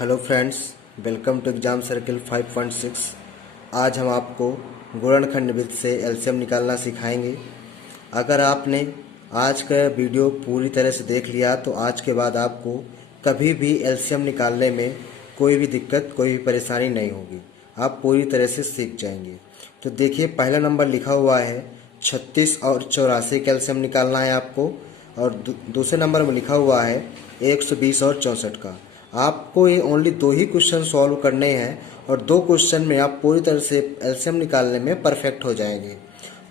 Hello friends, welcome to exam circle 5.6। आज हम आपको गुणनखंड विधि से एलसीएम निकालना सिखाएंगे। अगर आपने आज का वीडियो पूरी तरह से देख लिया तो आज के बाद आपको कभी भी एलसीएम निकालने में कोई भी दिक्कत, कोई भी परेशानी नहीं होगी। आप पूरी तरह से सीख जाएंगे। तो देखिए, पहला नंबर लिखा हुआ है 36 और 84 का एलसीएम निकालना है आपको, और दूसरे नंबर में लिखा हुआ है 120 और 64 का। आपको ये ओनली दो ही क्वेश्चन सॉल्व करने हैं और दो क्वेश्चन में आप पूरी तरह से एलसीएम निकालने में परफेक्ट हो जाएंगे।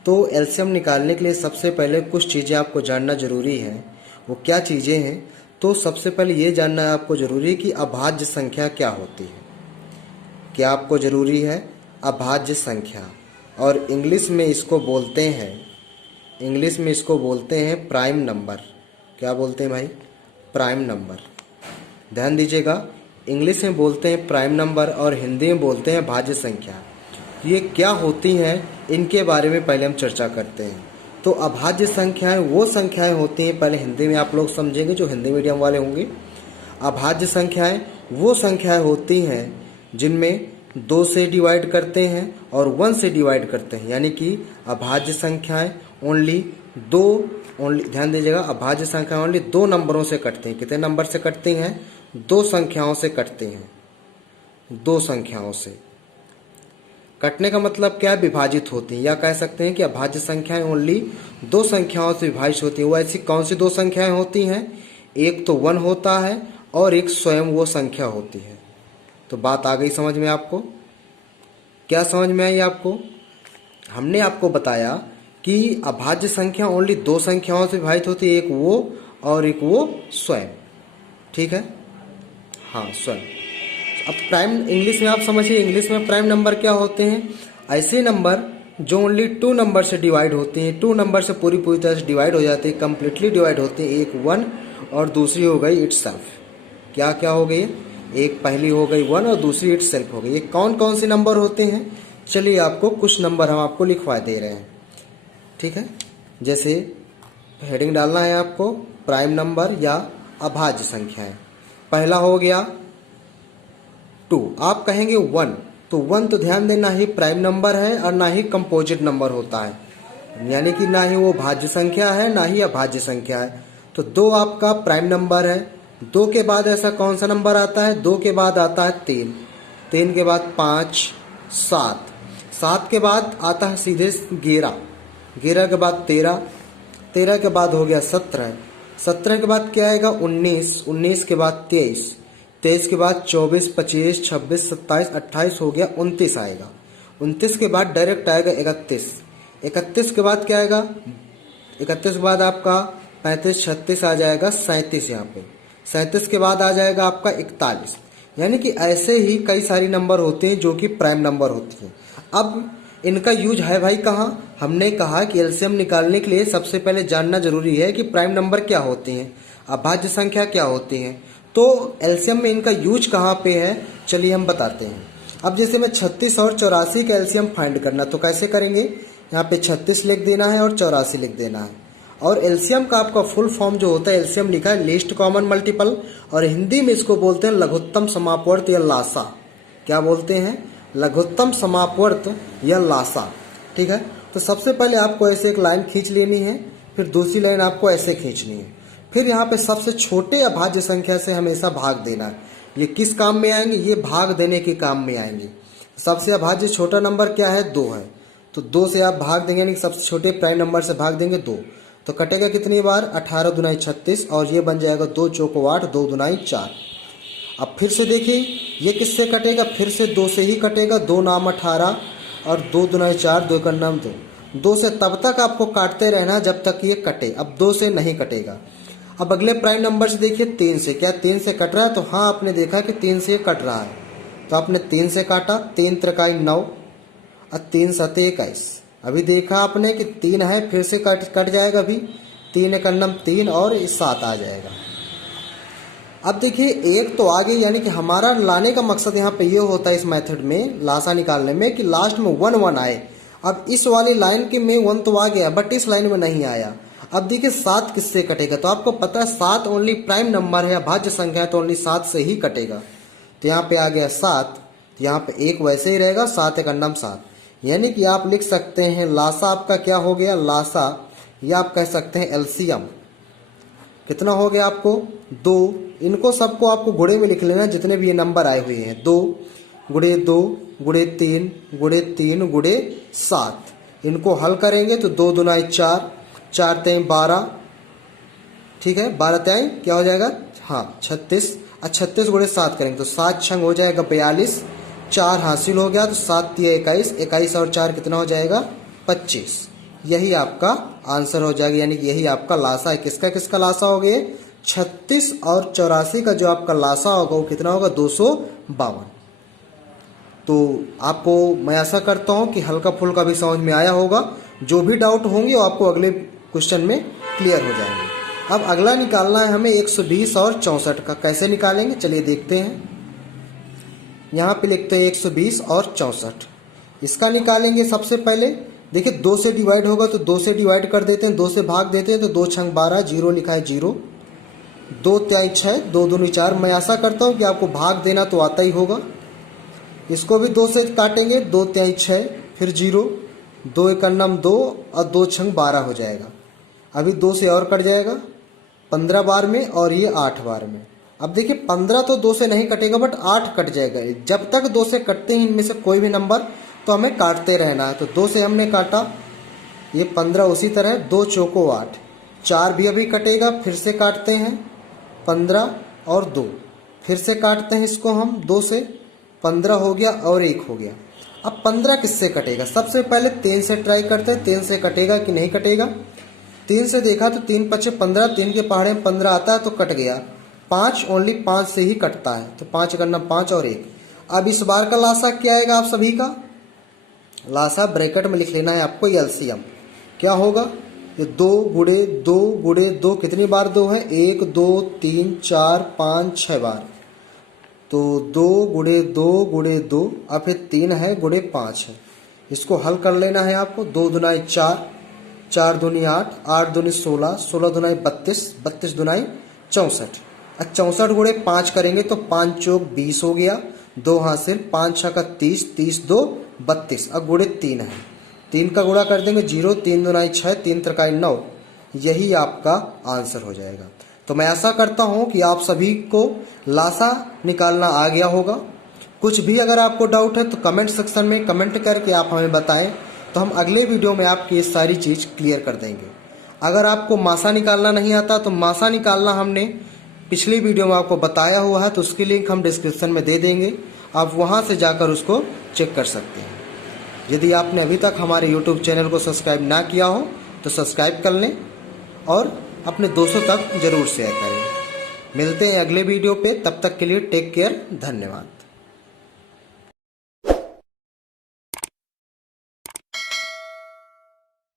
तो एलसीएम निकालने के लिए सबसे पहले कुछ चीज़ें आपको जानना जरूरी है। वो क्या चीज़ें हैं? तो सबसे पहले ये जानना है आपको जरूरी कि अभाज्य संख्या क्या होती है। क्या आपको जरूरी है? अभाज्य संख्या। और इंग्लिश में इसको बोलते हैं प्राइम नंबर। क्या बोलते हैं भाई? Prime number. ध्यान दीजिएगा, इंग्लिश में बोलते हैं प्राइम नंबर और हिंदी में बोलते हैं भाज्य संख्या। ये क्या होती हैं, इनके बारे में पहले हम चर्चा करते हैं। तो अभाज्य संख्याएं वो संख्याएं होती हैं, पहले हिंदी में आप लोग समझेंगे जो हिंदी मीडियम वाले होंगे। अभाज्य संख्याएं वो संख्याएं होती हैं जिनमें 2 से डिवाइड करते हैं और 1 से डिवाइड करते हैं। यानी कि अभाज्य संख्याएं ओनली ध्यान दीजिएगा, अभाज्य संख्या ओनली 2 नंबरों से कटती हैं। कितने नंबर से कटती हैं? 2 संख्याओं से कटती हैं। 2 संख्याओं से कटने का मतलब क्या है? विभाजित होती हैं। या कह सकते हैं कि अभाज्य संख्याएं ओनली 2 संख्याओं से विभाजित होती हैं। वो ऐसी कौन सी 2 संख्याएं होती हैं? एक तो 1 होता है और एक स्वयं वो संख्या होती है। तो बात आ गई समझ में आपको? क्या समझ में आई आपको? हमने आपको बताया कि अभाज्य संख्या ओनली 2 संख्याओं से विभाजित होती है, एक वो और एक वो स्वयं। ठीक है? हाँ, स्वयं। अब प्राइम इंग्लिश में आप समझिए, इंग्लिश में प्राइम नंबर क्या होते हैं? ऐसे नंबर जो ओनली 2 नंबर से डिवाइड होते हैं, 2 नंबर से पूरी तरह से डिवाइड हो जाते हैं, कंप्लीटली डिवाइड होते हैं। एक 1 और दूसरी हो गई इटसेल्फ। क्या क्या हो गई? एक पहली हो गई 1 और दूसरी इटसेल्फ हो गई। ये कौन कौन से नंबर होते हैं? चलिए, आपको कुछ नंबर हम आपको लिखवा दे रहे हैं। ठीक है? जैसे हेडिंग डालना है आपको, प्राइम नंबर या अभाज्य संख्याएं। पहला हो गया 2। आप कहेंगे 1, तो 1 तो ध्यान देना ही प्राइम नंबर है और ना ही कंपोजिट नंबर होता है। यानी कि ना ही वो भाज्य संख्या है ना ही अभाज्य संख्या है। तो 2 आपका प्राइम नंबर है। 2 के बाद ऐसा कौन सा नंबर आता है? 2 के बाद आता है 3, 3 के बाद 5, 7, 7 के बाद आता है सीधे 11, 11 के बाद 13, 13 के बाद हो गया 17, 17 के बाद क्या आएगा? 19, 19 के बाद 23, 23 के बाद 24, 25, 26, 27, 28 हो गया, 29 आएगा। 29 के बाद डायरेक्ट आएगा 31, 31 के बाद क्या आएगा? 31 के बाद आपका 35, 36 आ जाएगा, 37 यहाँ पे, 37 के बाद आ जाएगा आपका 41। यानी कि ऐसे ही कई सारी नंबर होते हैं जो कि प्राइम नंबर होती हैं। अब इनका यूज है भाई कहाँ? हमने कहा कि एलसीएम निकालने के लिए सबसे पहले जानना जरूरी है कि प्राइम नंबर क्या होती हैं, अभाज्य संख्या क्या होती हैं। तो एलसीएम में इनका यूज कहाँ पे है, चलिए हम बताते हैं। अब जैसे मैं 36 और 84 का एलसीएम फाइंड करना, तो कैसे करेंगे? यहाँ पे 36 लिख देना है और 84 लिख देना है। और एलसीएम का आपका फुल फॉर्म जो होता है, एलसीएम लिखा है लीस्ट कॉमन मल्टीपल, और हिंदी में इसको बोलते हैं लघुत्तम समापवर्त या लासा। क्या बोलते हैं? लघुत्तम समापवर्त या लासा। ठीक है? तो सबसे पहले आपको ऐसे एक लाइन खींच लेनी है, फिर दूसरी लाइन आपको ऐसे खींचनी है, फिर यहाँ पे सबसे छोटे अभाज्य संख्या से हमेशा भाग देना है। ये किस काम में आएंगे? ये भाग देने के काम में आएंगे। सबसे अभाज्य छोटा नंबर क्या है? 2 है। तो 2 से आप भाग देंगे, यानी सबसे छोटे प्राइम नंबर से भाग देंगे 2, तो कटेगा कितनी बार? 18 दूनाई 36, और ये बन जाएगा 2 चौको 8, 2 दूनाई 4। अब फिर से देखिए, ये किससे कटेगा? फिर से 2 से ही कटेगा, 2 नाम 18 और 2 दूनाई 4, 2 का नाम 2। 2 से तब तक आपको काटते रहना जब तक ये कटे। अब 2 से नहीं कटेगा। अब अगले प्राइम नंबर से देखिए 3 से। क्या 3 से कट रहा है? तो हाँ, आपने देखा कि 3 से कट रहा है, तो आपने 3 से काटा, 3 त्रिकाई 9 और 3 सते 21। अभी देखा आपने कि 3 है, फिर से कट जाएगा। अभी 3 एक अन्नम 3 और 7 आ जाएगा। अब देखिए, एक तो आ गई, यानी कि हमारा लाने का मकसद यहाँ पे ये होता है इस मेथड में, लासा निकालने में, कि लास्ट में 1 1 आए। अब इस वाली लाइन के में 1 तो आ गया, बट इस लाइन में नहीं आया। अब देखिए 7 किससे कटेगा? तो आपको पता है 7 ओनली प्राइम नंबर है, अभाज्य संख्या है, तो ओनली 7 से ही कटेगा। तो यहाँ पे आ गया 7, तो यहाँ पे 1 वैसे ही रहेगा, 7 एक अन्नम 7। यानी कि आप लिख सकते हैं लासा आपका क्या हो गया, लासा, या आप कह सकते हैं एलसीएम कितना हो गया आपको 2। इनको सबको आपको गुणे में लिख लेना, जितने भी ये नंबर आए हुए हैं, 2 गुणे 2 गुणे 3 गुणे 3 गुणे 7। इनको हल करेंगे तो 2 दूनाई 4, 4 तेई 12, ठीक है, 12 तेई क्या हो जाएगा, हाँ 36। 36 गुणे 7 करेंगे तो 7 छंग हो जाएगा 42, 4 हासिल हो गया, तो 7 तिया 21, 21 और 4 कितना हो जाएगा 25। यही आपका आंसर हो जाएगा, यानी कि यही आपका लासा है। किसका किसका लासा हो गया, 36 और 84 का जो आपका लासा होगा वो कितना होगा 252। तो आपको मैं आशा करता हूँ कि हल्का फुल्का भी समझ में आया होगा। जो भी डाउट होंगे वो आपको अगले क्वेश्चन में क्लियर हो जाएंगे। अब अगला निकालना है हमें 120 और 64 का। कैसे निकालेंगे चलिए देखते हैं। यहाँ पे लिखते हैं 120 और 64। इसका निकालेंगे सबसे पहले। देखिए 2 से डिवाइड होगा तो 2 से डिवाइड कर देते हैं, 2 से भाग देते हैं तो 2 छंग 12, 0 लिखा है 0, 2 त्याई 6, 2 दूनी 4। मैं आशा करता हूँ कि आपको भाग देना तो आता ही होगा। इसको भी 2 से काटेंगे, 2 त्याई 6, फिर 0, 2 एक अन्नम 2 और 2 छंग 12 हो जाएगा। अभी 2 से और कट जाएगा 15 बार में और ये 8 बार में। अब देखिए 15 तो 2 से नहीं कटेगा बट 8 कट जाएगा। जब तक 2 से कटते हैं इनमें से कोई भी नंबर तो हमें काटते रहना है। तो 2 से हमने काटा, ये 15 उसी तरह, 2 चौको 8, 4 भी अभी कटेगा, फिर से काटते हैं 15 और 2, फिर से काटते हैं इसको हम 2 से, 15 हो गया और 1 हो गया। अब 15 किससे कटेगा, सबसे पहले 3 से ट्राई करते हैं, 3 से कटेगा कि नहीं कटेगा। 3 से देखा तो 3 पचे 15, 3 के पहाड़े में 15 आता है तो कट गया। 5 ओनली 5 से ही कटता है, तो 5 करना 5 और 1। अब इस बार का लासा क्या आएगा, आप सभी का लासा ब्रैकेट में लिख लेना है आपको, एलसीएम क्या होगा, ये 2 गुणे 2 गुणे 2, कितनी बार 2 है, 1 2 3 4 5 6 बार, तो 2 गुणे 2 गुणे 2, अब फिर 3 है गुणे 5 है। इसको हल कर लेना है आपको। 2 दुनाई 4, 4 दूनी 8, 8 दूनी 16, 16 दुनाई 32, 32 दुनाई 64। अब 64 गुणे 5 करेंगे तो 5 चौक 20 हो गया, 2 हासिल, 5 6 का 30, 30 2 32। अब गुणे 3 है, 3 का गुणा कर देंगे 0, 3 दुनाई 6, 3 त्रिकाई 9। यही आपका आंसर हो जाएगा। तो मैं आशा करता हूं कि आप सभी को लासा निकालना आ गया होगा। कुछ भी अगर आपको डाउट है तो कमेंट सेक्शन में कमेंट करके आप हमें बताएं, तो हम अगले वीडियो में आपकी ये सारी चीज़ क्लियर कर देंगे। अगर आपको मासा निकालना नहीं आता तो मासा निकालना हमने पिछली वीडियो में आपको बताया हुआ है, तो उसकी लिंक हम डिस्क्रिप्शन में दे देंगे, आप वहां से जाकर उसको चेक कर सकते हैं। यदि आपने अभी तक हमारे YouTube चैनल को सब्सक्राइब ना किया हो तो सब्सक्राइब कर लें और अपने दोस्तों तक जरूर शेयर करें। मिलते हैं अगले वीडियो पे, तब तक के लिए टेक केयर, धन्यवाद।